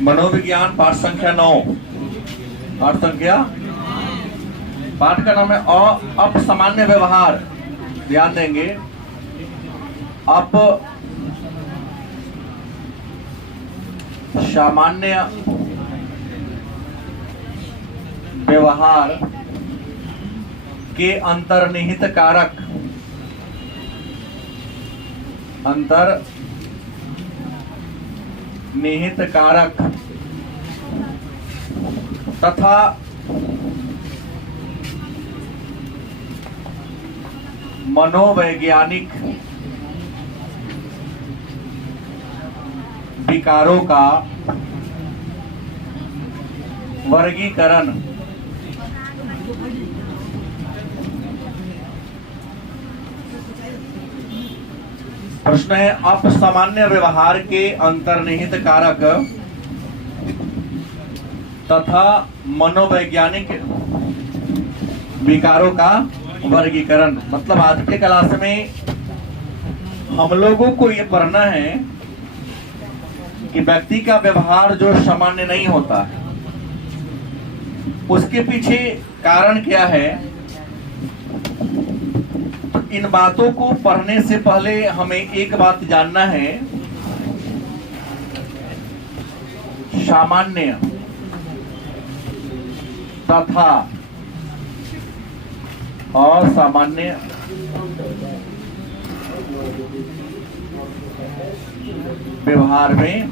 मनोविज्ञान पाठ संख्या 9। पाठ संख्या पाठ का नाम है अपसामान्य व्यवहार। ध्यान देंगे, सामान्य व्यवहार के अंतर्निहित कारक तथा मनोवैज्ञानिक विकारों का वर्गीकरण प्रश्न है, अपसामान्य व्यवहार के अंतर्निहित कारक तथा मनोवैज्ञानिक विकारों का वर्गीकरण। मतलब आज के क्लास में हम लोगों को ये पढ़ना है कि व्यक्ति का व्यवहार जो सामान्य नहीं होता है उसके पीछे कारण क्या है। तो इन बातों को पढ़ने से पहले हमें एक बात जानना है, सामान्य तथा असामान्य व्यवहार में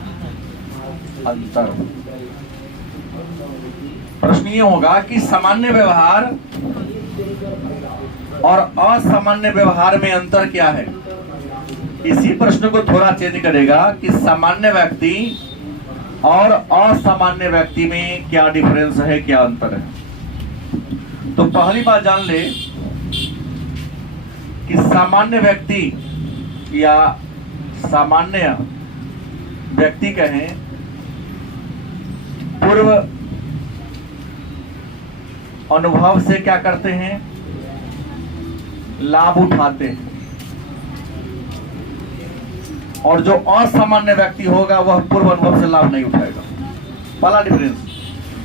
अंतर। प्रश्न ये होगा कि सामान्य व्यवहार और असामान्य व्यवहार में अंतर क्या है। इसी प्रश्न को थोड़ा चेंज करेगा कि सामान्य व्यक्ति और असामान्य व्यक्ति में क्या डिफरेंस है, क्या अंतर है। तो पहली बात जान ले कि सामान्य व्यक्ति या सामान्य व्यक्ति कहें, पूर्व अनुभव से क्या करते हैं, लाभ उठाते हैं। और जो असामान्य व्यक्ति होगा वह पूर्व अनुभव से लाभ नहीं उठाएगा। पहला डिफरेंस।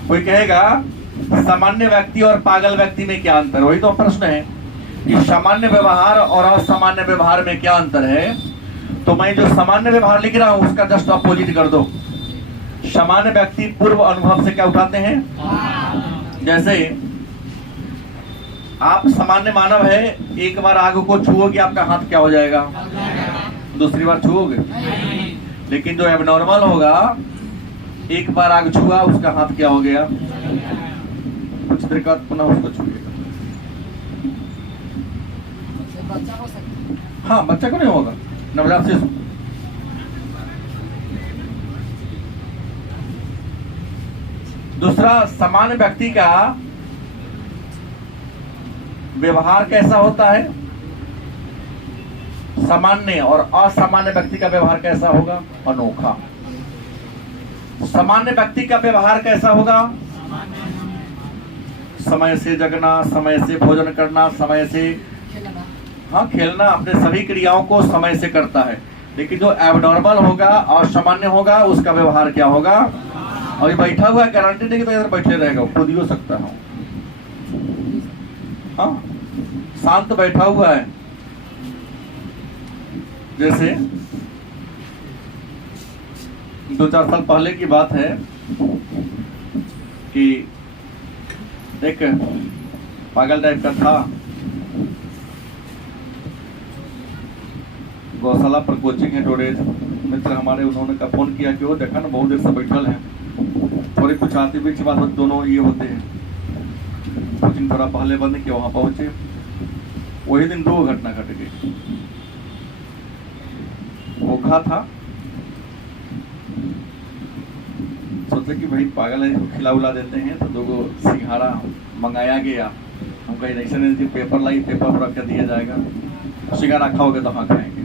कोई कहेगा सामान्य व्यक्ति और पागल व्यक्ति में क्या अंतर। वही तो प्रश्न है कि सामान्य व्यवहार और असामान्य व्यवहार में क्या अंतर है। तो मैं जो सामान्य व्यवहार लिख रहा हूं उसका जस्ट अपोजिट कर दो। सामान्य व्यक्ति पूर्व अनुभव से क्या उठाते हैं। जैसे आप सामान्य मानव है, एक बार आग को छुओगे आपका हाथ क्या हो जाएगा, दूसरी बार छुओगे। लेकिन जो एबनॉर्मल होगा, एक बार आग छुआ उसका हाथ क्या हो गया, कुछ देर बाद पुनः उसको छुएगा। हाँ, बच्चा को नहीं होगा, नवजात शिशु। दूसरा, सामान्य व्यक्ति का व्यवहार कैसा होता है, सामान्य और असामान्य व्यक्ति का व्यवहार कैसा होगा, अनोखा। सामान्य व्यक्ति का व्यवहार कैसा होगा, समय से जगना, समय से भोजन करना, समय से खेलना, अपने सभी क्रियाओं को समय से करता है। लेकिन जो एबनॉर्मल होगा और सामान्य होगा उसका व्यवहार क्या होगा। और ये बैठा हुआ है, गारंटी नहीं कि तो इधर बैठे रहेगा, खुद ही हो सकता है। हाँ, शांत बैठा हुआ है। जैसे 2-4 साल पहले की बात है कि एक पागल टाइप का था, गौशाला पर कोचिंग है डोरेज मित्र हमारे, उन्होंने का फोन किया कि वो देखा ना बहुत देर से बैठल है। थोड़ी कुछ आती बीच बात दोनों ये होते हैं। कोचिंग थोड़ा पहले बंद किया, वहां पहुंचे। वही दिन 2 घटना घट गई। भूखा था, सोचे कि भाई पागल है, खिला उला देते हैं। तो 2 सिंघाड़ा मंगाया गया। हम कहीं ऐसे नहीं, पेपर लाई, पेपर पर रख के दिया जाएगा, सिंघाड़ा खाओगे तो हाँ खाएंगे।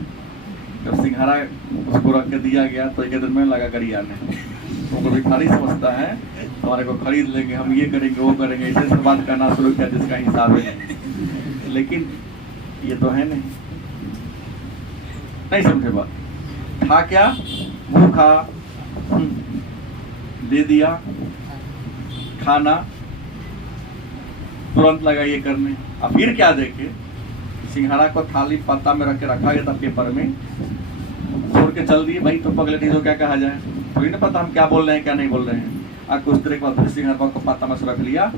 जब सिंघाड़ा उसको रख के दिया गया तो 1 दिन में लगा करी आने। उनको भिखारी समझता है, तुम्हारे को खरीद लेंगे, हम ये करेंगे वो करेंगे, ऐसे बात करना शुरू किया जिसका हिसाब है। लेकिन ये तो है नहीं समझे बात। था क्या, भूखा, दे दिया खाना, तुरंत लगा ये करने। अब फिर क्या देखे, सिंघाड़ा को थाली पत्ता में रख के रखा गया था, पेपर में छोड़ के चल दिए। भाई तो पगले नहीं तो क्या कहा जाए, थोड़ी ना पता हम क्या बोल रहे हैं क्या नहीं बोल रहे हैं। आज कुछ देर के बाद फिर सिंघाड़ा को पत्ता में से रख लिया,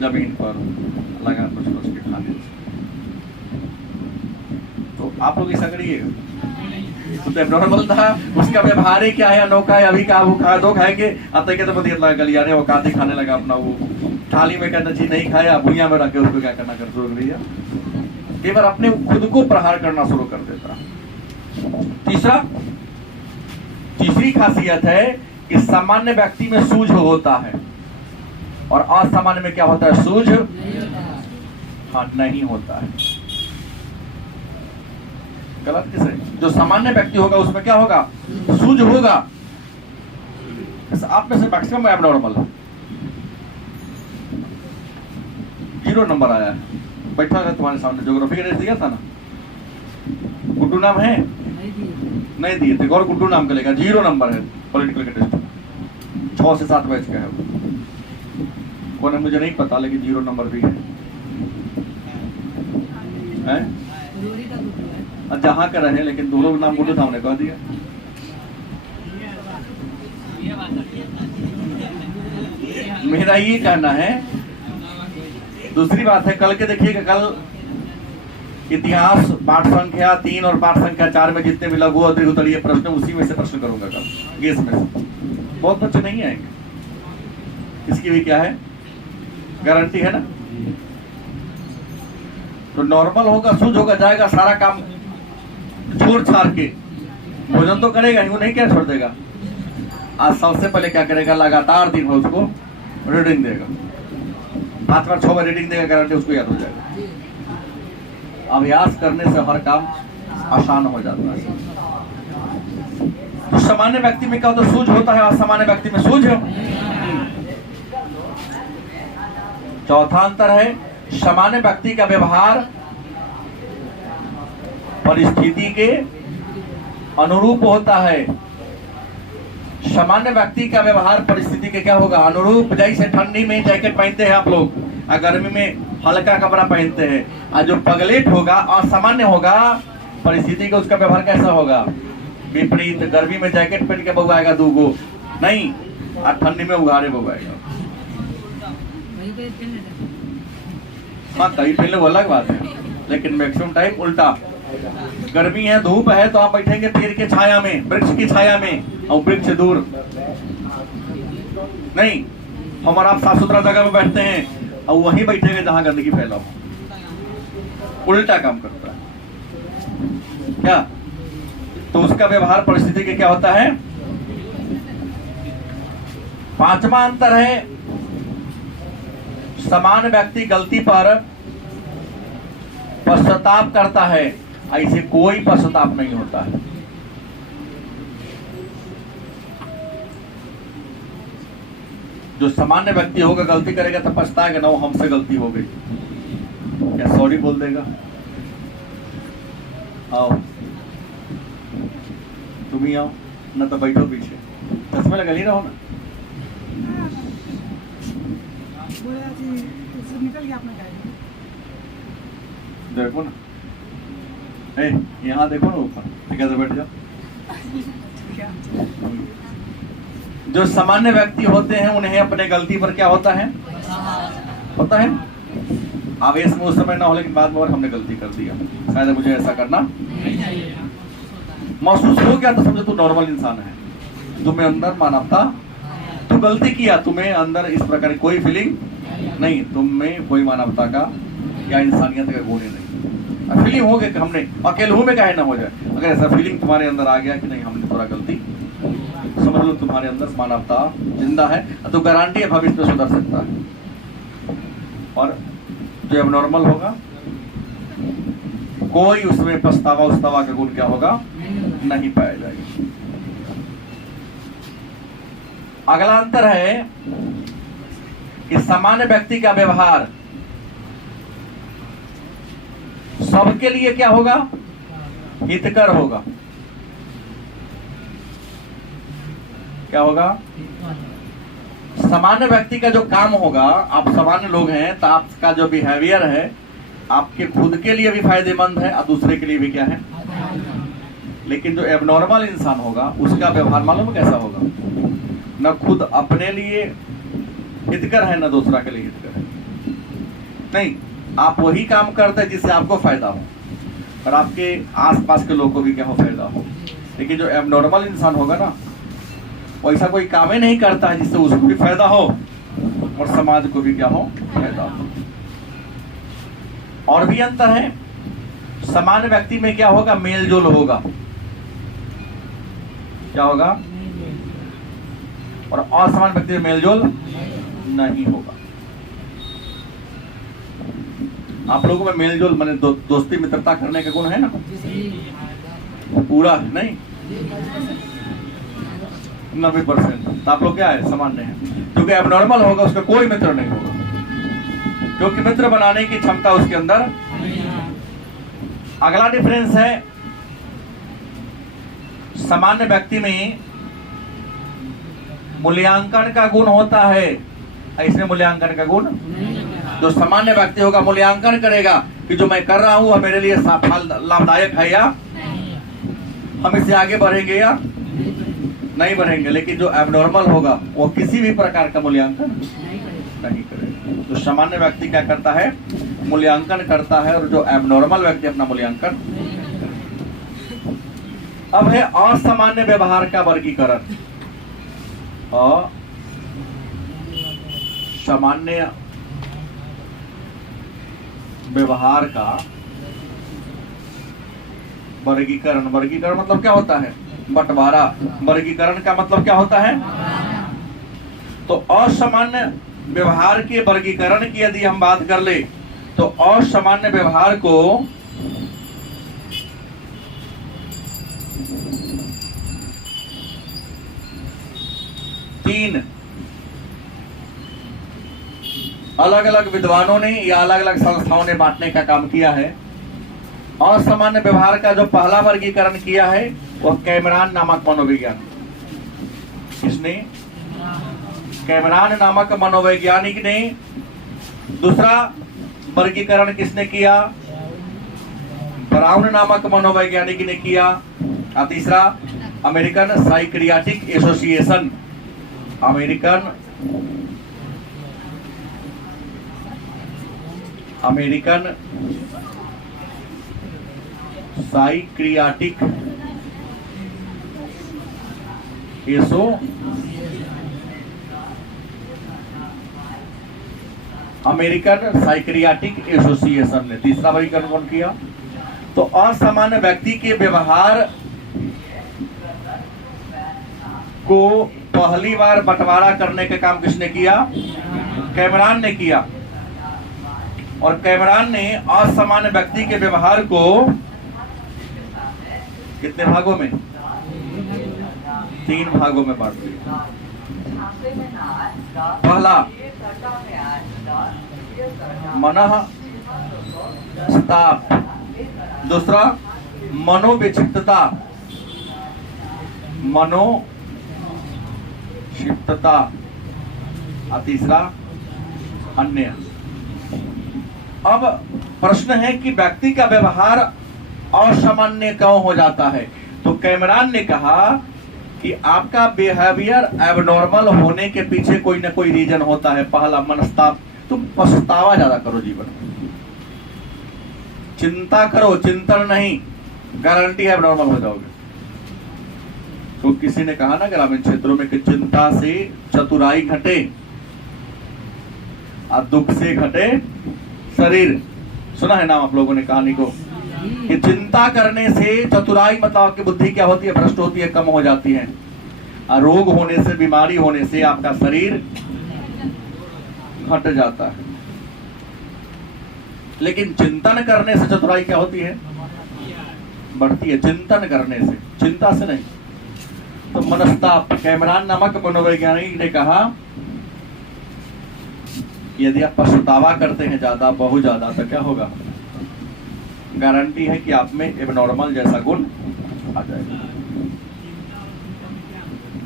जमीन पर लगा कुछ के खाने। तो आप लोग ऐसा करिएगा? तो नॉर्मल था, उसका व्यवहार ही क्या है, अनोखा है। अभी का वो खा दो खाएंगे, अब तक तो पता गलिया वो काते खाने लगा अपना, वो थाली में कहना चीज नहीं खाया, भुइया में रख के उसको क्या करना कर शुरू कर दिया। कई बार अपने खुद को प्रहार करना शुरू कर देता। तीसरी खासियत है कि सामान्य व्यक्ति में सूझ होता है और असामान्य में क्या होता है, सूझ हाँ नहीं होता है। गलत किसे? जो सामान्य व्यक्ति होगा उसमें क्या होगा, सूझ होगा। आप में से मैक्सिमम एबनॉर्मल है, 0 नंबर आया है। बैठा है तुम्हारे सामने, ज्योग्राफी का टेस्ट दिया था ना, गुड्डू नाम है नहीं दिए थे, और गुड्डू नाम का लेगा, 0 नंबर है पॉलिटिकल के टेस्ट में। 6 से 7 बैच का है कौन है मुझे नहीं पता, लेकिन 0 नंबर भी है। जहाँ का रहे, लेकिन दोनों नाम गुड्डू था, हमने कह दिया। मेरा ये कहना है। दूसरी बात है, कल के देखिएगा, कल इतिहास पाठ संख्या 3 और पाठ संख्या 4 में जितने भी लघु और दीर्घ उत्तरीय प्रश्न, उसी में से प्रश्न करूंगा कल गेस में से। बहुत बच्चे नहीं आएंगे, इसकी भी क्या है गारंटी है ना। तो नॉर्मल होगा, सूझ होगा, जाएगा सारा काम छोड़ छाड़ के, भोजन तो करेगा ही, वो नहीं क्या छोड़ देगा। आज सबसे पहले क्या करेगा, लगातार दिन भर उसको रीडिंग देगा, 5 बार 6 बार रीडिंग देगा, गारंटी उसको याद हो जाएगा। अभ्यास करने से हर काम आसान हो जाता है। तो सामान्य व्यक्ति में क्या होता है, सूझ होता है, असामान्य व्यक्ति में सूझ। चौथा अंतर है, सामान्य व्यक्ति का व्यवहार परिस्थिति के अनुरूप होता है। सामान्य व्यक्ति का व्यवहार परिस्थिति के क्या होगा, अनुरूप। जैसे ठंडी में जैकेट पहनते हैं आप लोग, और गर्मी में हल्का कपड़ा पहनते हैं। और जो पगलेट होगा, असामान्य होगा परिस्थिति का, उसका व्यवहार कैसा होगा, विपरीत। गर्मी में जैकेट पहन के बउआएगा 2 गो नहीं, और ठंडी में उघाड़े बउआएगा। हाँ कहीं पहले वो अलग बात है, लेकिन मैक्सिमम टाइम उल्टा। गर्मी है, धूप है, तो आप बैठेंगे पेड़ के छाया में, वृक्ष की छाया में, और वृक्ष से दूर नहीं। हम और आप साफ सुथरा जगह में बैठते हैं और वहीं बैठेंगे जहां गंदगी फैला हो। उल्टा काम करता है क्या। तो उसका व्यवहार परिस्थिति के क्या होता है। पांचवा अंतर है, समान व्यक्ति गलती पर पश्चाताप करता है, ऐसे कोई पश्चाताप नहीं होता है। जो सामान्य व्यक्ति होगा, गलती करेगा तो पछताएगा ना, वो हमसे गलती हो गई, क्या सॉरी बोल देगा। आओ तुम ही आओ ना, तो बैठो पीछे, चश्मे लगा ही रहो ना। देखो ना, यहाँ देखो ना ऊपर, कैसे बैठ जाओ। जो सामान्य व्यक्ति होते हैं उन्हें अपने गलती पर क्या होता है, आवेश में उस समय ना हो, लेकिन बाद में और हमने गलती कर दिया, शायद मुझे ऐसा करना महसूस हो गया, तो समझो तू नॉर्मल इंसान है, तुम्हें अंदर मानवता, तू गलती किया, तुम्हें अंदर इस प्रकार की कोई फीलिंग नहीं, तुम में कोई मानवता का या इंसानियत का गुण नहीं। फीलिंग हो गया कि हमने अकेले हूं में काहे ना हो जाए। अगर ऐसा फीलिंग तुम्हारे अंदर आ गया कि नहीं हमने थोड़ा गलती, समझ लो तुम्हारे अंदर मानवता जिंदा है, तो गारंटी है भविष्य में सुधर सकता है। और जो एबनॉर्मल होगा, कोई उसमें पछतावा उछतावा का गुण क्या होगा, नहीं पाया जाएगा। अगला अंतर है कि सामान्य व्यक्ति का व्यवहार सबके लिए क्या होगा, हितकर होगा। क्या होगा? सामान्य व्यक्ति का जो काम होगा, आप सामान्य लोग हैं तो आपका जो बिहेवियर है आपके खुद के लिए भी फायदेमंद है और दूसरे के लिए भी क्या है। लेकिन जो एबनॉर्मल इंसान होगा उसका व्यवहार मालूम कैसा होगा? न खुद अपने लिए हितकर है न दूसरा के लिए हितकर है। नहीं, आप वही काम करते हैं जिससे आपको फायदा हो और आपके आसपास के लोग को भी क्या हो, फायदा हो। लेकिन जो एबनॉर्मल इंसान होगा ना, वैसा कोई काम ही नहीं करता है जिससे उसको भी फायदा हो और समाज को भी क्या हो, फायदा हो। और भी अंतर है, सामान्य व्यक्ति में क्या होगा, मेल जोल होगा। क्या होगा? और असामान्य व्यक्ति में मेल जोल नहीं होगा। आप लोगों में मेल जोल माने दोस्ती मित्रता करने का गुण है ना? पूरा नहीं, 90%। तो आप लोग क्या है, सामान्य है। क्योंकि एबनॉर्मल होगा उसका कोई मित्र नहीं होगा, क्योंकि मित्र बनाने की क्षमता उसके अंदर। अगला डिफरेंस है, सामान्य व्यक्ति में मूल्यांकन का गुण होता है, ऐसे मूल्यांकन का गुण। जो सामान्य व्यक्ति होगा मूल्यांकन करेगा कि जो मैं कर रहा हूं वह मेरे लिए लाभदायक है या हम इससे आगे बढ़ेंगे या नहीं बढ़ेंगे। लेकिन जो एबनॉर्मल होगा वो किसी भी प्रकार का मूल्यांकन नहीं करेगा। तो सामान्य व्यक्ति क्या करता है, मूल्यांकन करता है, और जो एबनॉर्मल व्यक्ति अपना मूल्यांकन। अब है असामान्य व्यवहार का वर्गीकरण। असामान्य व्यवहार का वर्गीकरण। वर्गीकरण मतलब क्या होता है, बंटवारा। वर्गीकरण का मतलब क्या होता है। तो असामान्य व्यवहार के वर्गीकरण की यदि हम बात कर ले तो असामान्य व्यवहार को तीन अलग अलग विद्वानों ने या अलग अलग संस्थाओं ने बांटने का काम किया है। असामान्य व्यवहार का जो पहला वर्गीकरण किया है वह कैमरान नामक मनोविज्ञान। किसने? कैमरान नामक मनोवैज्ञानिक ने। दूसरा वर्गीकरण किसने किया? ब्राउन नामक मनोवैज्ञानिक ने किया। और तीसरा American psychiatric association, American psychiatric American psychiatric association ने तीसरा वर्गीकरण कौन किया? तो असामान्य व्यक्ति के व्यवहार को पहली बार बंटवारा करने का काम किसने किया? कैमरान ने किया। और कैमरान ने असामान्य व्यक्ति के व्यवहार को कितने भागों में? 3 भागों में बांट दिया। पहला मनःस्ताप, दूसरा मनोविक्षिप्तता, और तीसरा अन्य। अब प्रश्न है कि व्यक्ति का व्यवहार असामान्य क्यों हो जाता है? तो कैमरान ने कहा कि आपका बिहेवियर एबनॉर्मल होने के पीछे कोई ना कोई रीजन होता है। पहला मनस्ताप, तुम पछतावा ज्यादा करो जीवन में, चिंता करो, चिंतन नहीं, गारंटी है एबनॉर्मल हो जाओगे। तो किसी ने कहा ना ग्रामीण क्षेत्रों में कि चिंता से चतुराई घटे और दुख से घटे शरीर। सुना है नाम आप लोगों ने कहानी को कि चिंता करने से चतुराई मतलब आपकी बुद्धि क्या होती है, भ्रष्ट होती है, कम हो जाती है। और रोग होने से, बीमारी होने से आपका शरीर घट जाता है। लेकिन चिंतन करने से चतुराई क्या होती है, बढ़ती है। चिंतन करने से, चिंता से नहीं। तो मनस्ताप, कैमरान नामक मनोवैज्ञानिक ने कहा यदि आप पछतावा करते हैं ज्यादा, बहुत ज्यादा, तो क्या होगा? गारंटी है कि आप में एबनॉर्मल जैसा गुण आ जाएगा।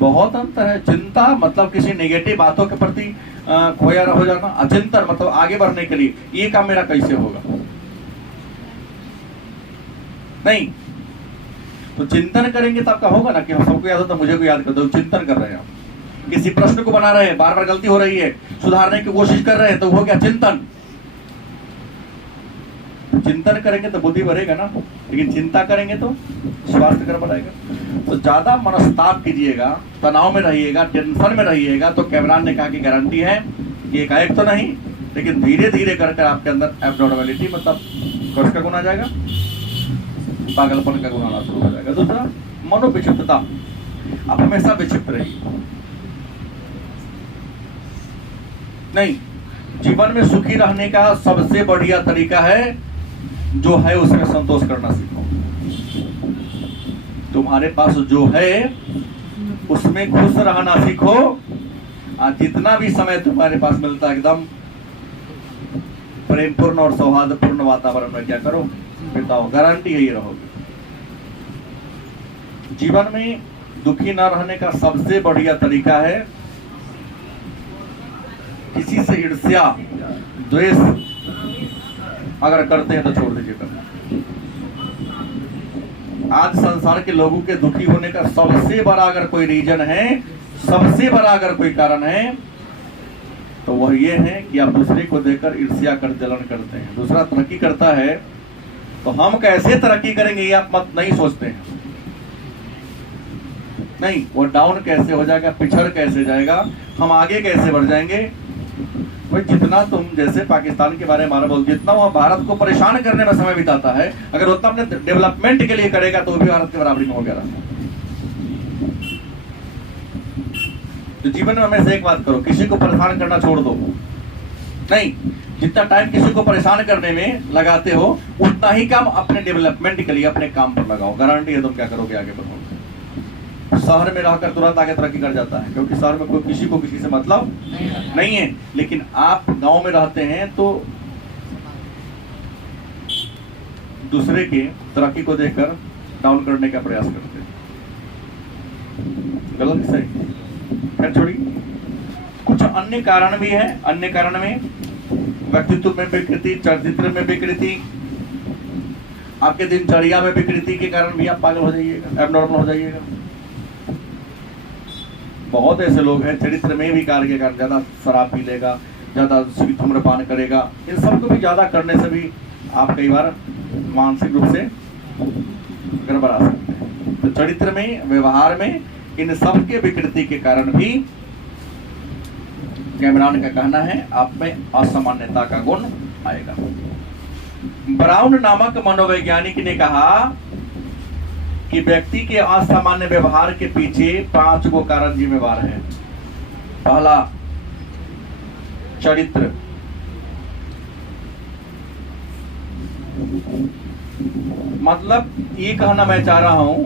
बहुत अंतर है। चिंता मतलब किसी नेगेटिव बातों के प्रति खोया हो जाना, अचिंतन मतलब आगे बढ़ने के लिए ये काम मेरा कैसे होगा। नहीं तो चिंतन करेंगे तो आपका होगा ना कि हम सबको याद होता, मुझे को याद कर दो। चिंतन कर रहे हैं आप, किसी प्रश्न को बना रहे हैं, बार बार गलती हो रही है, सुधारने की कोशिश कर रहे हैं, तो हो गया चिंतन। चिंतन करेंगे तो बुद्धि बढ़ेगा ना, लेकिन चिंता करेंगे तो स्वास्थ्य गड़बड़ आएगा। तो ज्यादा मनस्ताप कीजिएगा, तनाव में रहिएगा, टेंशन में रहिएगा, तो कैमरान ने कहा कि गारंटी है कि एकाएक तो नहीं, लेकिन धीरे धीरे कर आपके अंदर एब्नॉर्मलिटी मतलब कष्ट का गुण आ जाएगा, पागलपन का गुण आना शुरू हो जाएगा। दूसरा मनोविक्षिप्तता, आप हमेशा विक्षिप्त रहिए। नहीं, जीवन में सुखी रहने का सबसे बढ़िया तरीका है जो है उसमें संतोष करना सीखो। तुम्हारे पास जो है उसमें खुश रहना सीखो। जितना भी समय तुम्हारे पास मिलता है एकदम प्रेमपूर्ण और सौहार्दपूर्ण वातावरण में क्या करो, बिताओ, गारंटी है ये रहोगे। जीवन में दुखी न रहने का सबसे बढ़िया तरीका है किसी से ईर्ष्या द्वेष अगर करते हैं तो छोड़ दीजिए करना। आज संसार के लोगों के दुखी होने का सबसे बड़ा अगर कोई रीजन है, सबसे बड़ा अगर कोई कारण है, तो वह ये है कि आप दूसरे को देखकर ईर्ष्या कर जलन करते हैं। दूसरा तरक्की करता है तो हम कैसे तरक्की करेंगे ये आप मत नहीं सोचते हैं। नहीं, वो डाउन कैसे हो जाएगा, पिछड़ कैसे जाएगा, हम आगे कैसे बढ़ जाएंगे। भाई जितना तुम जैसे पाकिस्तान के बारे में हमारा बोल, जितना वो भारत को परेशान करने में समय बिताता है, अगर उतना अपने डेवलपमेंट के लिए करेगा तो भी भारत के बराबरी में हो गया। तो जीवन में हमेशा एक बात करो, किसी को परेशान करना छोड़ दो। नहीं, जितना टाइम किसी को परेशान करने में लगाते हो उतना ही काम अपने डेवलपमेंट के लिए अपने काम पर लगाओ। गारंटी है तुम क्या करोगे, आगे बढ़ोगे। शहर में रहकर तुरंत आगे तरक्की कर जाता है, क्योंकि शहर में कोई किसी को किसी से मतलब नहीं है। लेकिन आप गांव में रहते हैं तो दूसरे के तरक्की को देखकर डाउन करने का प्रयास करते हैं। गलत सही, खैर छोड़िए। कुछ अन्य कारण भी है। अन्य कारण में व्यक्तित्व में विकृति, चरित्र में विकृति, आपके दिनचर्या में विकृति के कारण भी आप पागल हो जाइएगा, एबनॉर्मल हो जाइएगा। बहुत ऐसे लोग हैं चरित्र में विकार के कारण, ज्यादा शराब पी लेगा, ज्यादा धूम्रपान करेगा, इन सबको भी ज्यादा करने से भी आप कई बार मानसिक रूप से गड़बड़ा सकते हैं। तो चरित्र में, व्यवहार में, इन सब के विकृति के कारण भी कैमरान का कहना है आप में असामान्यता का गुण आएगा। ब्राउन नामक मनोवैज्ञानिक ने कहा कि व्यक्ति के असामान्य व्यवहार के पीछे 5 गो कारण जिम्मेवार हैं। पहला, चरित्र। मतलब ये कहना मैं चाह रहा हूं,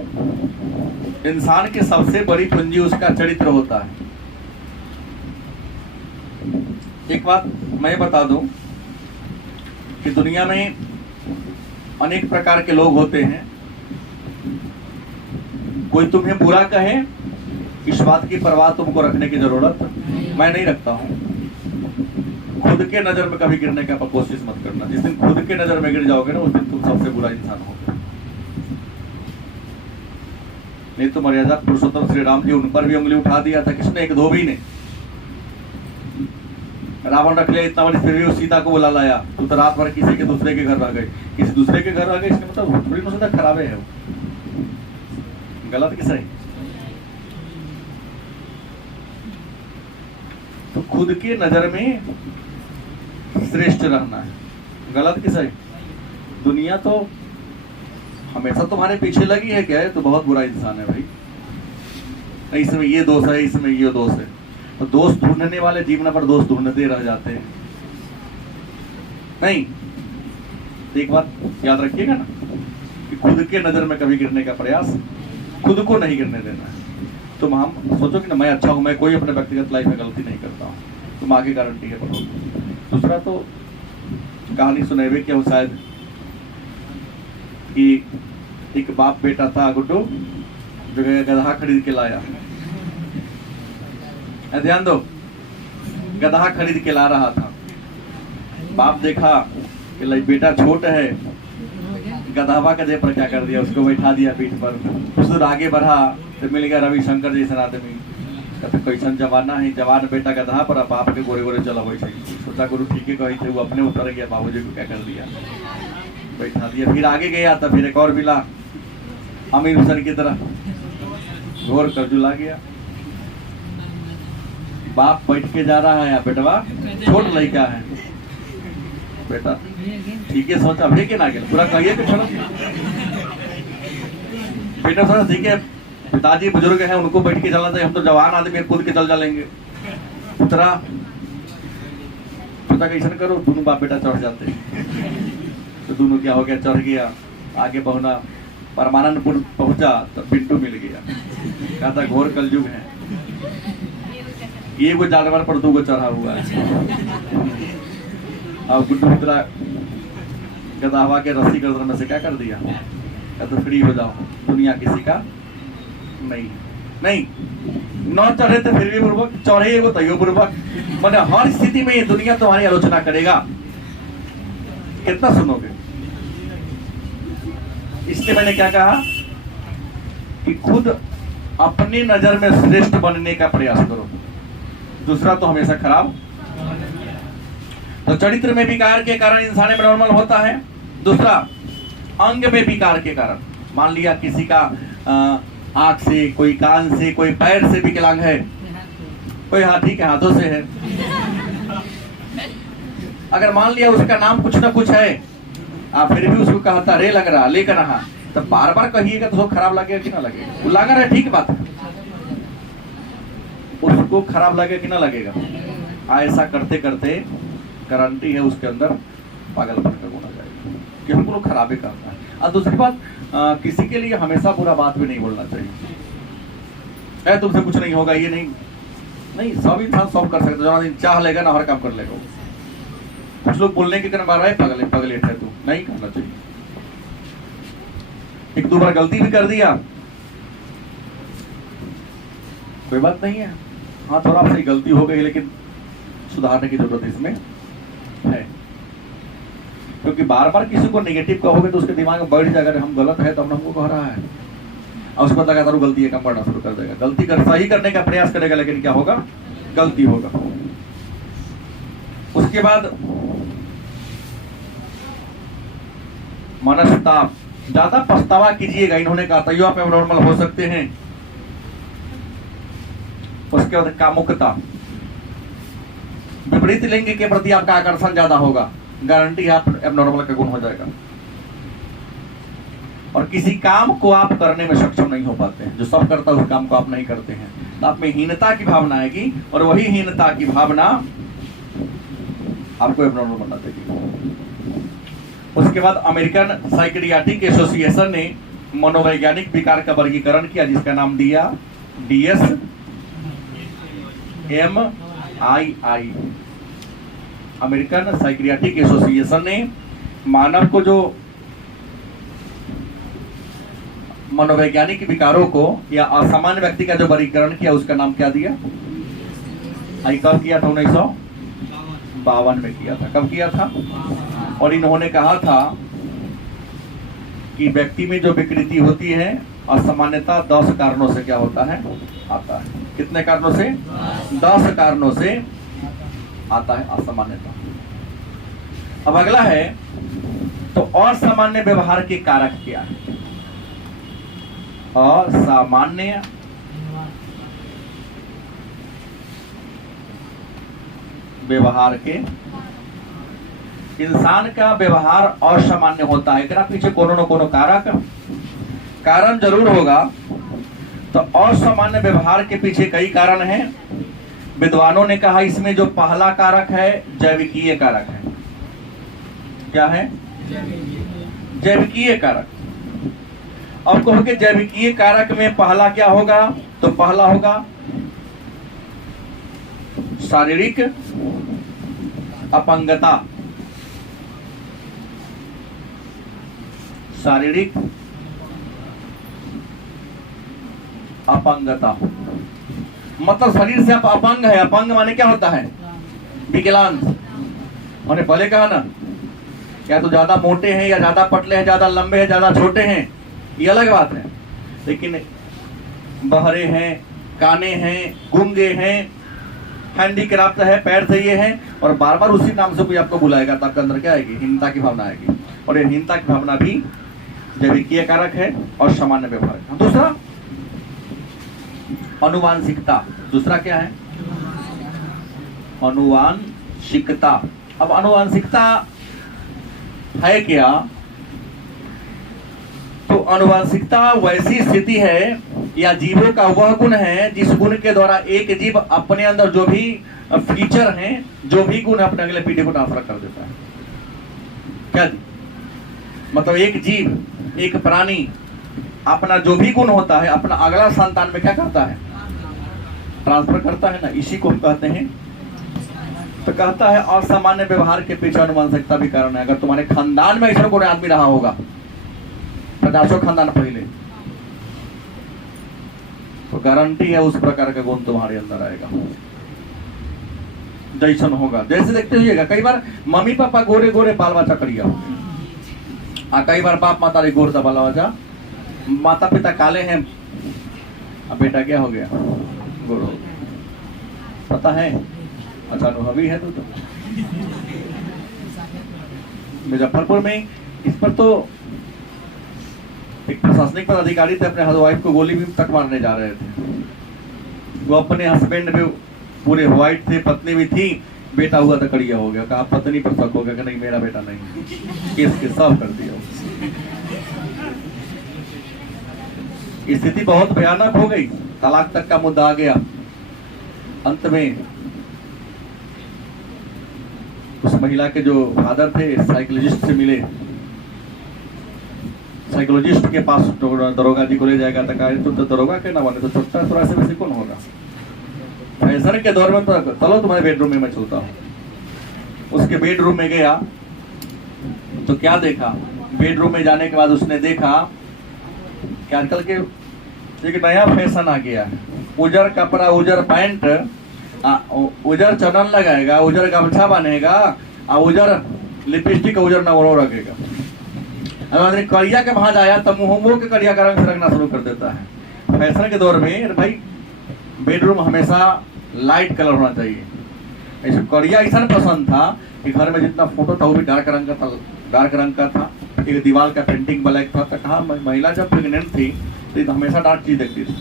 इंसान की सबसे बड़ी पूंजी उसका चरित्र होता है। एक बात मैं बता दूं कि दुनिया में अनेक प्रकार के लोग होते हैं। कोई तुम्हें बुरा कहे, इस बात की परवाह तुमको रखने की जरूरत मैं नहीं रखता हूं। खुद के नजर में कभी गिरने का कोशिश मत करना। जिस दिन खुद के नजर में गिर जाओगे ना, उस दिन तुम सबसे बुरा इंसान होगे। नहीं तो मर्यादा पुरुषोत्तम श्री राम जी, उन पर भी उंगली उठा दिया था किसने, एक धोबी ने। रावण रख लिया इतना बड़ी, फिर भी उस सीता को बुला लाया। तो रात भर किसी के दूसरे के घर रह गए, किसी दूसरे के घर रह गए, इसका मतलब थोड़ी ना खराब है। गलत कि सही? तो खुद के नजर में श्रेष्ठ रहना है। गलत कि सही? दुनिया तो हमेशा तुम्हारे पीछे लगी है क्या है, तो बहुत बुरा इंसान है भाई, इसमें ये दोष है, इसमें ये दोष है। तो दोष ढूंढने वाले जीवन पर दोष ढूंढते रह जाते हैं। नहीं, तो एक बात याद रखिएगा ना कि खुद के नजर में कभी गिरने का प्रयास खुद को नहीं गिरने देना है। तुम हम सोचो कि ना मैं अच्छा हूं, मैं कोई अपने व्यक्तिगत लाइफ में गलती नहीं करता हूं, तुम आगे गारंटी है बढ़ोगे। दूसरा तो कहानी सुने हुए क्या शायद कि एक बाप बेटा था गुड्डू, जो गधा खरीद के लाया। ध्यान दो, गधा खरीद के ला रहा था। बाप देखा कि बेटा छोट है, गधावा के दे पर क्या कर दिया, उसको बैठा दिया पीठ पर। कुछ दूर आगे बढ़ा तो मिल गया रविशंकर जैसा आदमी। कहते कैसन जमाना है, जवान बेटा गधा पर बाप के गोरे गोरे चला बैठे। सोचा गुरु ठीक है कही थे, वो अपने उतर गया, बाबूजी को क्या कर दिया, बैठा दिया। फिर आगे गया तो फिर एक और मिला अमीर हुसैन की तरह, घोर कर्जुला गया। बाप बैठ के जा रहा है, बेटवा छोट लड़का है, बेटा ठीक है सोचा भे के ना गया, पूरा कहिए कि छोड़ बेटा सोचा ठीक है, पिताजी बुजुर्ग हैं, उनको बैठ के चलना चाहिए, हम तो जवान आदमी कूद के चल जाएंगे। उतरा, सोचा कैसा करो, दोनों बाप बेटा चढ़ जाते। तो दोनों क्या हो गया, चढ़ गया, आगे पहुंचा, परमानंदपुर पहुंचा तो बिट्टू मिल गया। कहा था घोर कलयुग है, ये वो जानवर पर दो चढ़ा हुआ है। अब गुड्डू उतरा, गदावा के रस्सी गर्दन में से क्या कर दिया, तो फ्री हो जाओ, दुनिया किसी का नहीं। नहीं न चढ़े तो फिर भी बुर्बक, चढ़े वो तैयो बुर्बक। मैंने हर स्थिति में ये दुनिया तुम्हारी आलोचना करेगा, कितना सुनोगे। इसलिए मैंने क्या कहा कि खुद अपनी नजर में श्रेष्ठ बनने का प्रयास करो, दूसरा तो हमेशा खराब। तो चरित्र में विकार के कारण इंसान एब्नॉर्मल होता है। दूसरा, अंग में विकार के कारण, मान लिया किसी का आंख से, कोई कान से, कोई पैर से विकलांग है, कोई हाथी के हाथों से है। अगर मान लिया उसका नाम कुछ ना कुछ है, आप फिर भी उसको कहता रे लग रहा, लेकर रहा, तो बार बार कहिएगा तो खराब लगेगा कि ना लगेगा। वो लग रहा है ठीक बात है, उसको खराब लगेगा कि ना लगेगा। ऐसा करते करते गारंटी है उसके अंदर पागलपन का गुण आ जाएगा कि हमको लोग खराबी करता है। और दूसरी बात, किसी के लिए हमेशा बुरा बात भी नहीं बोलना चाहिए। तुमसे कुछ नहीं होगा, ये नहीं सब इंसान सब कर सकते, जो चाह लेगा ना हर काम कर लेगा। कुछ लोग बोलने के कारण मार रहा है पगलेट है तू, नहीं करना चाहिए। एक दो बार गलती भी कर दिया, कोई बात नहीं है, हाँ थोड़ा आपसे गलती हो गई, लेकिन सुधारने की जरूरत इसमें है। क्योंकि बार बार किसी को नेगेटिव कहोगे तो उसके दिमाग में बैठ जाएगा, हम गलत है तो हमको कह रहा है, और उसको लगातार गलती है कम पड़ना शुरू कर देगा। गलती कर सही करने का प्रयास करेगा, लेकिन क्या होगा, गलती होगा। उसके बाद मनस्ताप, ज्यादा पछतावा कीजिएगा। इन्होंने कहा तैयो आप एब्नॉर्मल हो सकते हैं। उसके बाद कामुकता, विपरीत लिंग के प्रति आपका आकर्षण ज्यादा होगा, गारंटी है आप एब्नॉर्मल का गुण हो जाएगा। और किसी काम को आप करने में सक्षम नहीं हो पाते हैं, जो सब करता है उस काम को आप नहीं करते हैं, तो आप में हीनता की भावना आएगी, और वही हीनता की भावना आपको एब्नॉर्मल बना देगी। उसके बाद अमेरिकन साइकियाट्रिक एसोसिएशन ने मनोवैज्ञानिक विकार का वर्गीकरण किया, जिसका नाम दिया DSM-II। अमेरिकन साइकियाट्रिक एसोसिएशन ने मानव को जो मनोवैज्ञानिक विकारों को या असामान्य व्यक्ति का जो वर्गीकरण किया, उसका नाम क्या दिया, कब किया था, 1952 में किया था। कब किया था? और इन्होंने कहा था कि व्यक्ति में जो विकृति होती है, असामान्यता 10 कारणों से क्या होता है, आता है। कितने कारणों से? 10 कारणों से आता है असामान्यता। अब अगला है, तो असामान्य व्यवहार के कारक क्या है? असामान्य व्यवहार के, इंसान का व्यवहार असामान्य होता है, एकरा पीछे कोनो न कोनो कारण जरूर होगा। तो असामान्य व्यवहार के पीछे कई कारण हैं। विद्वानों ने कहा इसमें जो पहला कारक है जैविकीय कारक है। क्या है? जैविकीय कारक। अब कहोगे जैविकीय कारक में पहला क्या होगा, तो पहला होगा शारीरिक अपंगता। शारीरिक अपंगता। मतलब शरीर से आप अपंग है। अपंग माने क्या होता है? विकलांग। मैंने पहले कहा ना, या तो ज्यादा मोटे हैं या ज्यादा पतले हैं, ज्यादा लंबे हैं ज्यादा छोटे हैं, ये अलग बात है। लेकिन बहरे हैं, काने हैं, गूंगे हैं, हैंडीक्राफ्ट है, पैर से ये है, और बार बार उसी नाम से कोई आपको बुलाएगा तो आपके अंदर क्या आएगी? हीनता की भावना आएगी। और ये हीनता की भावना भी जैविकीय कारक है और सामान्य व्यवहार। दूसरा अनुवांशिकता। दूसरा क्या है? अनुवांशिकता। अब अनुवांशिकता है क्या? तो अनुवांशिकता वैसी स्थिति है या जीवों का वह गुण है जिस गुण के द्वारा एक जीव अपने अंदर जो भी फीचर हैं, जो भी गुण अपने अगले पीढ़ी को ट्रांसफर कर देता है। क्या जी? मतलब एक जीव, एक प्राणी अपना जो भी गुण होता है अपना अगला संतान में क्या करता है? ट्रांसफर करता है ना। इसी को हम कहते हैं, तो कहता है असामान्य व्यवहार के पीछे अनुवांशिकता भी कारण है। अगर तुम्हारे खानदान में ऐसा कोई आदमी रहा होगा 50 खानदान पहले, तो गारंटी है उस प्रकार का गुण तुम्हारे अंदर आएगा जैसन होगा। जैसे देखते हुएगा कई बार मम्मी पापा गोरे गोरे बाल बच्चा करिया, कई बार बाप माता रे गोर सा बाल बच्चा, माता पिता काले हैं, अब बेटा क्या हो गया? गोर हो गया। पता है? अच्छा अनुभवी है तो मुजफ्फरपुर में इस पर तो एक प्रशासनिक पदाधिकारी थे, अपने वाइफ को गोली भी तक मारने जा रहे थे। वो अपने हस्बैंड में पूरे व्हाइट थे, पत्नी भी थी, बेटा हुआ तो कड़िया हो गया। कहा पत्नी पर शक हो गया कि नहीं मेरा बेटा नहीं, केस के सब कर दिया। स्थिति बहुत भयानक हो गई, तलाक तक का मुद्दा आ गया। अंत में उस महिला के जो फादर थे साइकोलॉजिस्ट से मिले, साइकोलॉजिस्ट के पास दरोगा जी को ले जाएगा तो कहा तुम तो दरोगा के ना बने तो छोटा थोड़ा से वैसे कौन होगा? फैशन के दौर में तो चलो तुम्हारे बेडरूम में मैं चलता हूँ। उसके बेडरूम में गया तो क्या देखा? बेडरूम में जाने के बाद उसने देखा कि आजकल के एक नया फैशन आ गया है, उजर कपड़ा, उजर पैंट, उजर चनन लगाएगा, उजर गमछा बनेगा, उजर लिपस्टिक, उजर नवरो रखेगा। अगर करिया के वहां जाया तो मुंह के करिया का रंग से रंगना शुरू कर देता है। फैशन के दौर में भाई बेडरूम हमेशा लाइट कलर होना चाहिए। ऐसे करिया ऐसा पसंद था कि घर में जितना फोटो था वो भी डार्क रंग का था, डार्क रंग का था। एक दीवार का पेंटिंग ब्लैक था। तो कहा महिला जब प्रेग्नेंट थी तो हमेशा डार्क चीज देखती थी,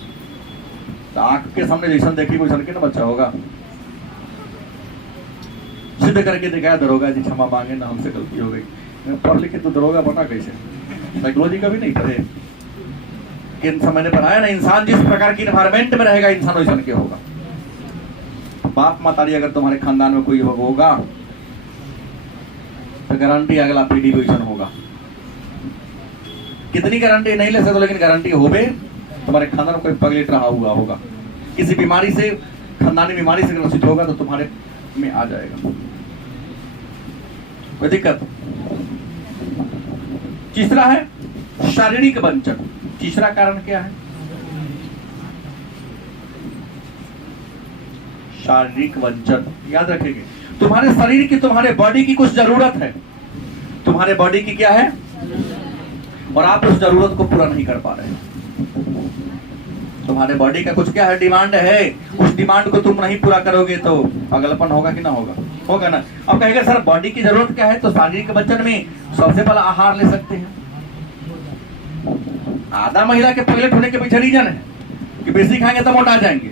तो आंख के सामने जैसा देखी वैसा के ना बच्चा होगा। सिद्ध करके दिखाया दरोगा जी क्षमा मांगे ना, हमसे गलती हो गई। पढ़ लिखे तो दरोगा बना कैसे? साइकोलॉजी का भी नहीं पढ़े। किन समय ने पढ़ाया ना, इंसान जिस प्रकार की एनवायरमेंट में रहेगा इंसान वैसा के होगा। बाप मातारी अगर तुम्हारे खानदान में कोई होगा तो गारंटी अगला पीढ़ी वैसा होगा। कितनी गारंटी नहीं ले सकते, लेकिन गारंटी होवे तुम्हारे खानदान में कोई पगलेट रहा हुआ होगा, किसी बीमारी से, खानदानी बीमारी से ग्रसित होगा तो तुम्हारे में आ जाएगा, कोई दिक्कत। तीसरा है शारीरिक वंचन। तीसरा कारण क्या है? शारीरिक वंचन। याद रखेंगे, तुम्हारे शरीर की, तुम्हारे बॉडी की कुछ जरूरत है, तुम्हारे बॉडी की क्या है, और आप उस जरूरत को पूरा नहीं कर पा रहे। तुम्हारे बॉडी का कुछ क्या है, डिमांड है, उस डिमांड को तुम नहीं पूरा करोगे तो पागलपन होगा कि ना होगा? होगा ना। अब कहेगा सर बॉडी की जरूरत क्या है, तो शारीरिक वंचन में सबसे पहला आहार ले सकते हैं। आधा महिला के पगलेट होने के पीछे रीजन है कि बेसी खाएंगे तो मोटा जाएंगे।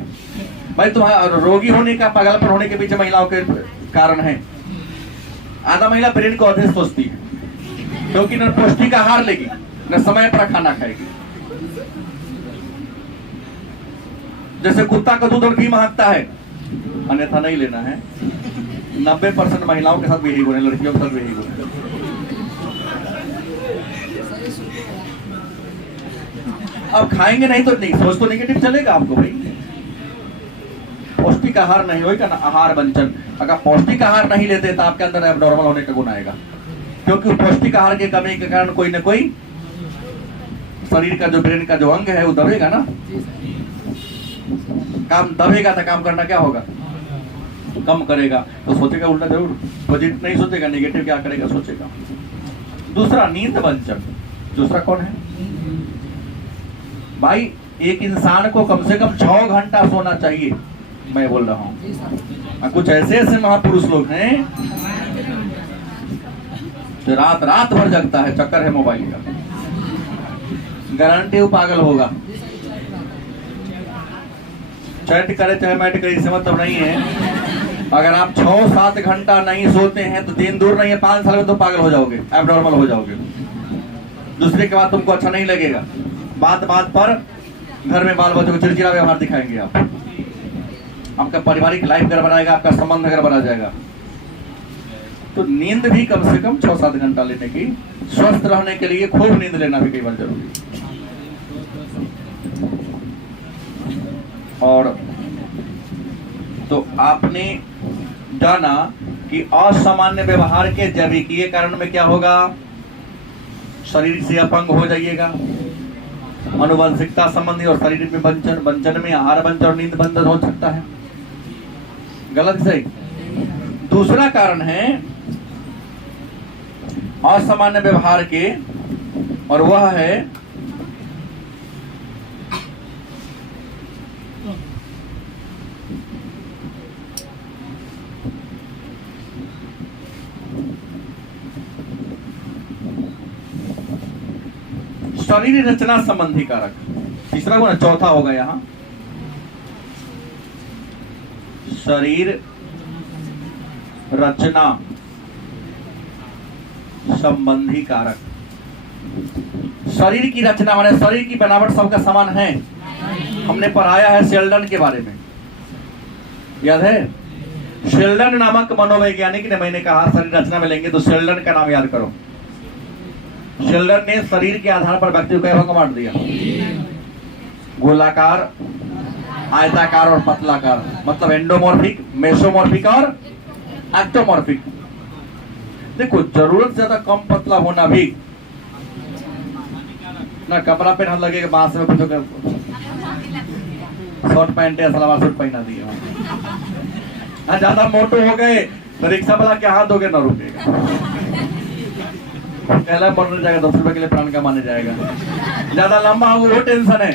भाई तुम्हारा रोगी होने का, पागलपन होने के पीछे महिलाओं के कारण है। आधा महिला ब्रेन को अधिक सोचती है क्योंकि न पौष्टिक आहार लेगी न समय पर खाना खाएगी। जैसे कुत्ता का दूध और घी महकता है, अन्यथा नहीं लेना है। 90% महिलाओं के साथ यही गुण है, लड़कियों के साथ यही गुण है। अब खाएंगे नहीं तो नहीं, सोच तो नेगेटिव चलेगा आपको भाई। पौष्टिक आहार नहीं होगा ना, आहार वंचन। अगर पौष्टिक आहार नहीं लेते तो आपके अंदर एबनॉर्मल होने का गुण आएगा, क्योंकि पौष्टिक आहार के कमी के कारण कोई ना कोई शरीर का जो, ब्रेन का जो अंग है वो दबेगा ना। काम दबेगा तो काम करना क्या होगा, कम करेगा। तो सोचेगा उल्टा जरूर, पॉजिटिव नहीं सोचेगा, नेगेटिव क्या करेगा सोचेगा। दूसरा नींद वंचन। दूसरा कौन है भाई? एक इंसान को कम से कम 6 घंटा सोना चाहिए, मैं बोल रहा हूँ। कुछ ऐसे ऐसे महापुरुष लोग हैं जो रात रात भर जगता है, चक्कर है मोबाइल का। गारंटी वो पागल होगा। चैट करे चाहे मैट करे, इससे मतलब नहीं है। अगर आप 6-7 घंटा नहीं सोते हैं तो दिन दूर नहीं है, 5 साल में तो पागल हो जाओगे, एबनॉर्मल हो जाओगे। दूसरे के बाद तुमको अच्छा नहीं लगेगा। बात बात पर घर में बाल बच्चों को चिड़चिड़ा व्यवहार दिखाएंगे आप। आपका पारिवारिक लाइफ गड़बड़ाएगा, आपका संबंध गड़बड़ा जाएगा। तो नींद भी कम से कम 6-7 घंटा लेने की, स्वस्थ रहने के लिए खूब नींद लेना भी कई बार जरूरी। और तो आपने जाना कि असामान्य व्यवहार के जैविकीय कारण में क्या होगा? शरीर से अपंग हो जाइएगा। अनुवंशिकता संबंधी और शरीर में वंचन में आहार वंचन और नींद बंधन हो सकता है। गलत सही। दूसरा कारण है असामान्य व्यवहार के, और वह है शरीर रचना संबंधी कारक। तीसरा गुण, चौथा होगा यहां शरीर रचना संबंधी कारक। शरीर की रचना माने शरीर की बनावट सबका समान है। हमने पढ़ाया है शेल्डन के बारे में, याद है? शेल्डन नामक मनोवैज्ञानिक ने, मैंने कहा शरीर रचना में लेंगे तो शेल्डन का नाम याद करो। शेल्डन ने शरीर के आधार पर व्यक्ति को कई भाग बांट दिया, गोलाकार, आयताकार और पतलाकार। मतलब एंडोमॉर्फिक, मेसोमॉर्फिक और एक्टोमॉर्फिक। देखो जरूरत से ज्यादा कम पतला होना भी ना, कपड़ा पहना लगेगा बांस में, कुछ शॉर्ट पैंट या सलवार सूट पहना दिया। ज्यादा मोटे हो गए तो रिक्शा वाला क्या हाथ दोगे, ना रुकेगा। पहला मरने जाएगा, 10 रुपए के लिए प्राण का माने जाएगा। ज्यादा लंबा हो वो टेंशन है,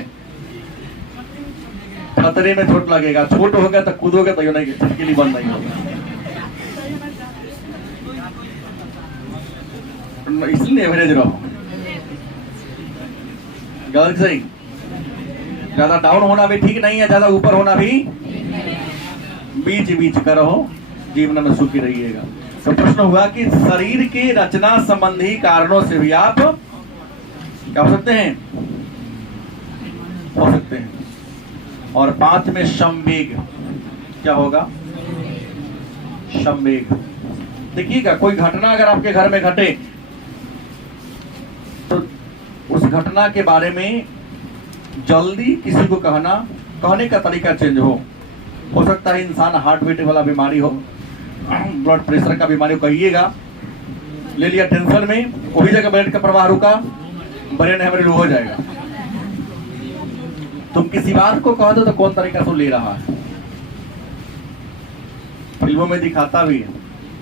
खतरे में चोट लगेगा। छोट हो गया तो कूदोगे तो नहीं, छिटकिली बंद नहीं होगा। इसलिए एवरेज रहो। गलत सही। ज्यादा डाउन होना भी ठीक नहीं है, ज्यादा ऊपर होना भी, बीच बीच का रहो, जीवन में सुखी रहिएगा। तो प्रश्न हुआ कि शरीर के रचना संबंधी कारणों से भी आप क्या हो सकते हैं, हो सकते हैं। और 5 में संवेग। क्या होगा? संवेग। देखिएगा, कोई घटना अगर आपके घर में घटे तो उस घटना के बारे में जल्दी किसी को कहने का तरीका चेंज हो सकता है इंसान हार्ट बीट वाला बीमारी हो, ब्लड प्रेशर का बीमारी हो, कहिएगा, ले लिया टेंशन में, वही जगह ब्लड का प्रवाह रुका, ब्रेन हेमरेज हो जाएगा। तुम किसी बात को कह दो तो कौन तरीका से ले रहा है। फिल्मों में दिखाता भी है,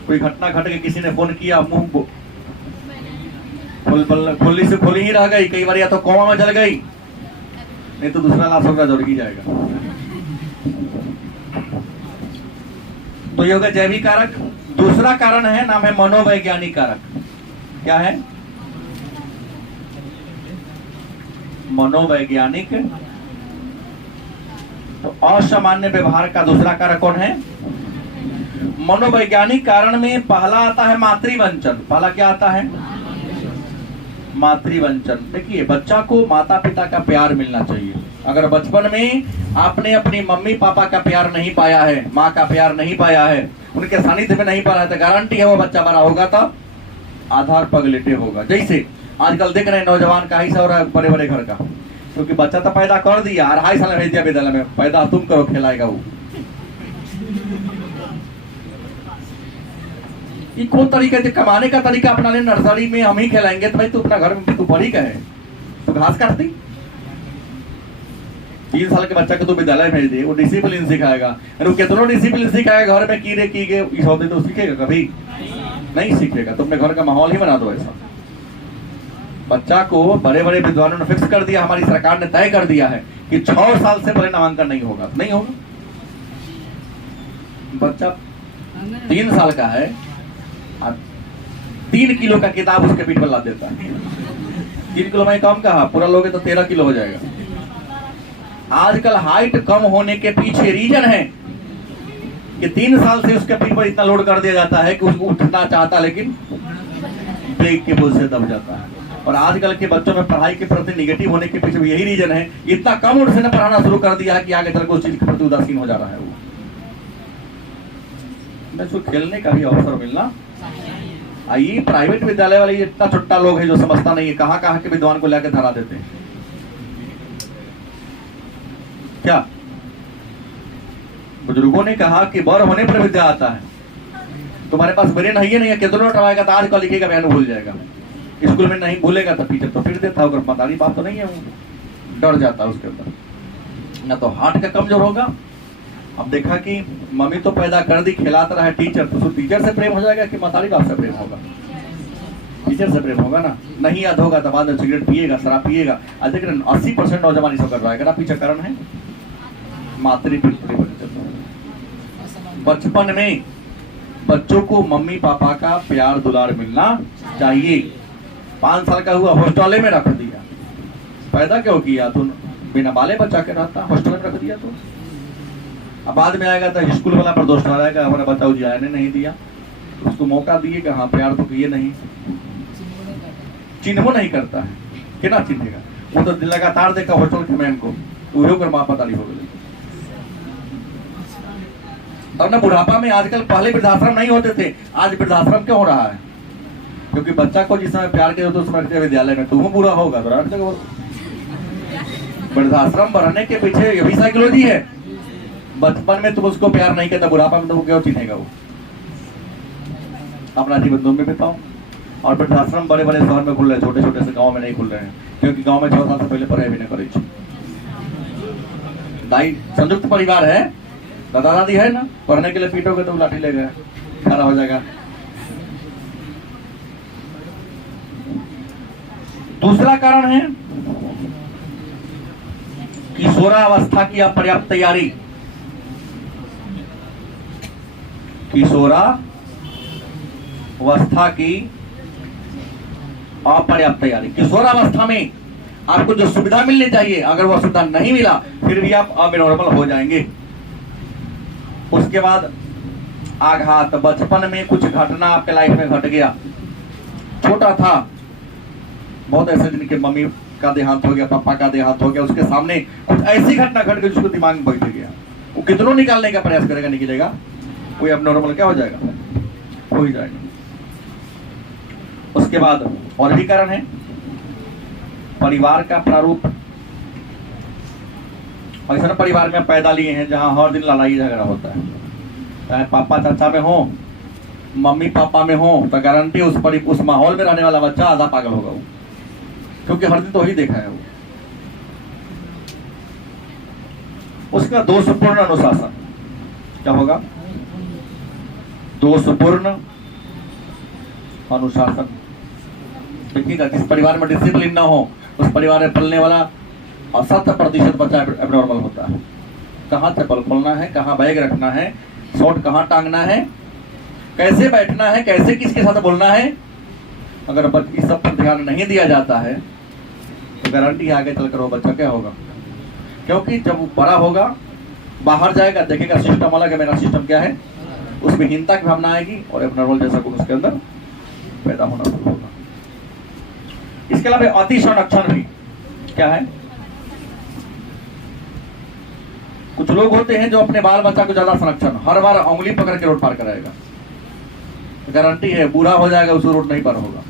कोई घटना घट के किसी ने फोन किया, मुंह को खुली से खुली ही रह गई, कई बार या तो कोमा में जल गई, नहीं तो दूसरा लाश होगा जड़ ही जाएगा। तो ये होगा जैविक कारक। दूसरा कारण है, नाम है मनोवैज्ञानिक कारक। क्या है? मनोवैज्ञानिक। तो असामान्य व्यवहार का दूसरा कारक कौन है? मनोवैज्ञानिक कारण में पहला आता है मातृवंचन। पहला क्या आता है? मातृवंचन। देखिए, बच्चा को माता पिता का प्यार मिलना चाहिए। अगर बचपन में आपने अपनी मम्मी पापा का प्यार नहीं पाया है, माँ का प्यार नहीं पाया है, उनके सानिध्य में नहीं पाया है, तो गारंटी है वो बच्चा बड़ा होगा तो आधार पगलेटे होगा। जैसे आजकल देख रहे हैं नौजवान का ही हो रहा है बड़े बड़े घर का, क्योंकि बच्चा तो पैदा कर दिया, 2.5 साल में भेज दिया विद्यालय में, पैदा तुम करो, खिलाएगा वो। ये कौन तरीका है? कमाने का तरीका अपना ले, नर्सरी में हम ही खिलाएंगे तो भाई तू अपना घर में तू बड़ी का है, तू घास काट दी। 3 साल के बच्चा को तो विद्यालय भेज दे, वो डिसिप्लिन सिखाएगा, वो कितना डिसिप्लिन सिखाएगा, घर में कीड़े की गए होते तो सीखेगा कभी नहीं सीखेगा। तो अपने घर का माहौल ही बना दो ऐसा। बच्चा को बड़े बड़े विद्वानों ने फिक्स कर दिया, हमारी सरकार ने तय कर दिया है कि 6 साल से पहले नामांकन नहीं होगा, नहीं होगा। बच्चा 3 साल का है, 3 किलो का किताब उसके पीठ पर ला देता है। 3 किलो में कम कहा, पूरा लोगे तो 13 किलो हो जाएगा। आजकल हाइट कम होने के पीछे रीजन है कि 3 साल से उसके पीठ पर इतना लोड कर दिया जाता है कि उसको उठना चाहता लेकिन ब्रेक के बोझ से दब जाता है। और आजकल के बच्चों में पढ़ाई के प्रति निगेटिव होने के पीछे भी यही रीजन है, इतना कम उम्र से ने पढ़ाना शुरू कर दिया है कि आगे चलकर उस चीज के प्रति उदासीन हो जा रहा है। वो उसको खेलने का भी अवसर मिलना। ये प्राइवेट विद्यालय वाले इतना छुट्टा लोग है जो समझता नहीं है, कहाँ कहाँ के विद्वान को लेकर धरा देते हैं। क्या बुजुर्गों ने कहा कि बर होने पर विद्या आता है। तुम्हारे पास ब्रेन है नहीं है, कितना टवाएगा तो आज का लिखेगा बयान भूल जाएगा। स्कूल में नहीं भूलेगा तो टीचर तो फिर देता होगा, मतारी बात तो नहीं है, वो डर जाता है उसके अंदर। ना तो हार्ट का कमजोर होगा। अब देखा कि मम्मी तो पैदा कर दी, खिलाता रहा टीचर, तो टीचर से प्रेम हो जाएगा कि मतारी बाप से प्रेम होगा? टीचर से प्रेम होगा ना। नहीं याद होगा तो बाद में सिगरेट पिएगा, शराब पिएगा। अधिक 80% नौजवान इस कर रहा है। पीछे कारण है मातृ पितृ। बचपन में बच्चों को मम्मी पापा का प्यार दुलार मिलना चाहिए। 5 साल का हुआ हॉस्टल में रख दिया, पैदा क्यों किया? तो बिना बाले बच्चा के रहता, हॉस्टल में रख दिया। तो अब बाद में आएगा तो स्कूल वाला पर दोष डालेगा, हमारा बच्चा जिया ने नहीं दिया, उसको मौका दिए कि हाँ प्यार तो किए नहीं, चिन्ह नहीं करता है, कितना चिन्हेगा? वो तो लगातार देखा हॉस्टल के मैम को, वो कर माँ पता नहीं हो गई। और ना बुढ़ापा में आजकल, पहले वृद्धाश्रम नहीं होते थे, आज वृद्धाश्रम क्यों हो रहा है? क्योंकि बच्चा को जिस समय प्यार किया तो उस समय विद्यालय में, तुम बुरा होगा तो वृद्धाश्रम बढ़ने के पीछे ये भी साइकोलॉजी है। बचपन में तुम उसको प्यार नहीं करता, बुढ़ापा में तुम क्यों चिन्हेगा? वो अपना जीवन तुम में बिताओ। और वृद्धाश्रम बड़े बड़े शहर में खुल रहे हैं, छोटे छोटे से गांव में नहीं खुल रहे हैं, क्योंकि गांव में 6 साल से पहले पढ़ाई भी नहीं करे। दाई संयुक्त परिवार है, दादा दादी है ना, पढ़ने के लिए पीटोगे तो लाठी ले गए, खड़ा हो जाएगा। दूसरा कारण है किशोरावस्था की अपर्याप्त तैयारी। किशोरावस्था की अपर्याप्त तैयारी। किशोरावस्था में आपको जो सुविधा मिलनी चाहिए, अगर वह सुविधा नहीं मिला फिर भी आप अबनॉर्मल हो जाएंगे। उसके बाद आघात। बचपन में कुछ घटना आपके लाइफ में घट गया, छोटा था, बहुत ऐसे जिनके मम्मी का देहांत हो गया, पापा का देहांत हो गया, उसके सामने कुछ ऐसी घटना घट गई जिसको दिमाग में बैठ गया। वो कितनों निकालने का प्रयास करेगा, निकलेगा, कोई अबनॉर्मल क्या हो जाएगा, हो ही जाएगा। उसके बाद और भी कारण है, परिवार का प्रारूप। ऐसा परिवार में पैदा लिए हैं जहां हर दिन लड़ाई झगड़ा होता है, चाहे पापा चाचा में हो, मम्मी पापा में हो, तो गारंटी उस माहौल में रहने वाला बच्चा आधा पागल होगा वो, क्योंकि हर दिन तो वही देखा है वो। उसका दोषपूर्ण अनुशासन क्या होगा? दोषपूर्ण अनुशासन। देखिएगा, जिस परिवार में डिसिप्लिन ना हो उस परिवार में पलने वाला 70% बच्चा एबनॉर्मल होता है। कहाँ चप्पल खोलना है, कहाँ बैग रखना है, शॉर्ट कहाँ टांगना है, कैसे बैठना है, कैसे किसके साथ बोलना है, अगर इस सब पर ध्यान नहीं दिया जाता है तो गारंटी आगे चलकर वो बच्चा क्या होगा? क्योंकि जब वो बड़ा होगा, बाहर जाएगा, देखेगा सिस्टम अलग है, मेरा सिस्टम क्या है, उसमें हीनता की भावना आएगी और एबनॉर्मल जैसा गुण उसके अंदर पैदा होना शुरू होगा। इसके अलावा अति संरक्षण भी क्या है? कुछ लोग होते हैं जो अपने बाल बच्चा को ज्यादा संरक्षण, हर बार उंगली पकड़ के रोड पार कराएगा, गारंटी है बूढ़ा हो जाएगा, उसको रोड नहीं पार होगा।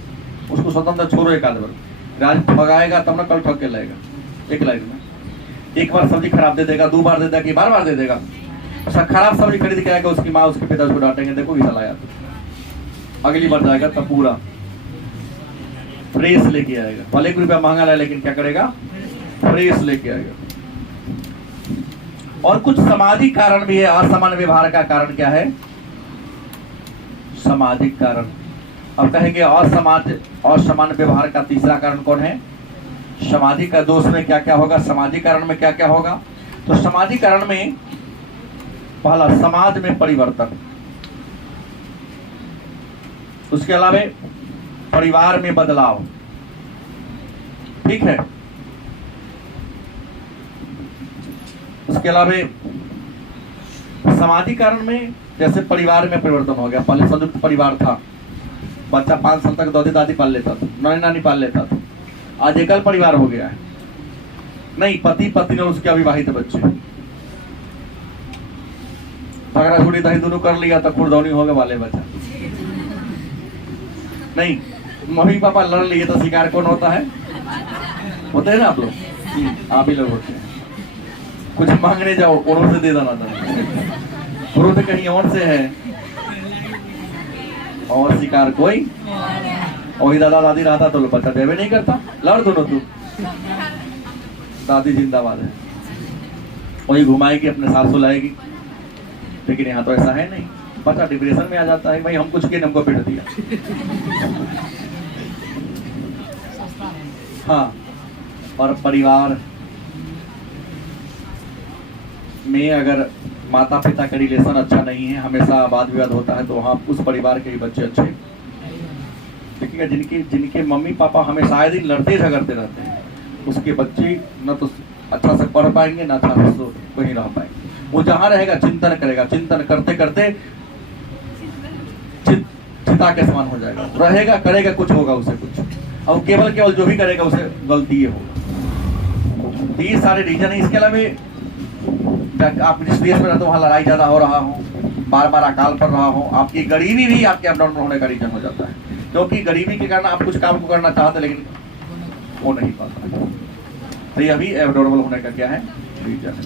उसको स्वतंत्र छोड़ो, एक आध बार राज भगाएगा तब ना कल ठोक के लाएगा एक लाइन में। एक बार सब्जी खराब दे देगा, 2 बार दे देगा कि बार दे देगा। खराब सब्जी खरीद के आएगा, उसकी माँ उसके पिता उसको डांटेंगे, देखो कैसा लाया। अगली बार जाएगा तब पूरा फ्रेश लेके आएगा, भले 1 रुपया महंगा लाए लेकिन क्या करेगा, फ्रेश लेके आएगा। और कुछ सामाजिक कारण भी है। असमान व्यवहार का कारण क्या है? सामाजिक कारण। अब कहेंगे असमान व्यवहार का तीसरा कारण कौन है? सामाजिक का दोष में क्या क्या होगा, सामाजिक कारण में क्या क्या होगा? तो सामाजिक कारण में पहला समाज में परिवर्तन, उसके अलावा परिवार में बदलाव, ठीक है, उसके अलावा सामाजिक कारण में जैसे परिवार में परिवर्तन हो गया। पहले संयुक्त परिवार था, बच्चा 5 साल तक दादी दादी पाल लेता था, नानी नानी पाल लेता था। आज एकल परिवार हो गया है। नहीं, पति पत्नी और उसके अविवाहित बच्चे, झगड़ा झूठी दही दोनों कर लिया तो खुरदौनी हो गए वाले बच्चा। नहीं, मम्मी पापा लड़ लिए तो शिकार कौन होता है? होते हैं ना आप लोग, आप ही लोग होते हैं। कुछ मांगने जाओ, औरों से दे देना था, औरों तो कहीं और से है, और शिकार कोई। वही दादा दादी रहता तो बच्चा देवे नहीं करता, लड़ दोनों तू, दादी जिंदाबाद है, वही घुमाएगी, अपने सास सुलाएगी। लेकिन यहाँ तो ऐसा है नहीं, बच्चा डिप्रेशन में आ जाता है, भाई हम कुछ किए, हमको पीट दिया। हाँ, और परिवार में अगर माता पिता का रिलेशन अच्छा नहीं है, हमेशा वाद विवाद होता है, तो वहाँ उस परिवार के ही बच्चे अच्छे देखिएगा। जिनके मम्मी पापा हमेशा आए दिन लड़ते झगड़ते रहते हैं, उसके बच्चे न तो अच्छा से पढ़ पाएंगे, न अच्छा से कहीं रह पाएंगे। वो जहाँ रहेगा चिंतन करेगा, चिंतन करते करते चिता के समान हो जाएगा, रहेगा करेगा कुछ होगा उसे कुछ, और केवल जो भी करेगा उसे गलती होगा। ये सारे रीजन है। इसके अलावा आप जिस देश में रहते हो वहाँ लड़ाई ज्यादा हो रहा हो, बार बार अकाल पड़ रहा हो, आपकी गरीबी भी आपके एब्नॉर्मल होने का रीजन हो जाता है। क्योंकि गरीबी के कारण आप कुछ काम को करना चाहते लेकिन वो नहीं पाता, तो यह भी एब्नॉर्मल होने का क्या है? रीजन है।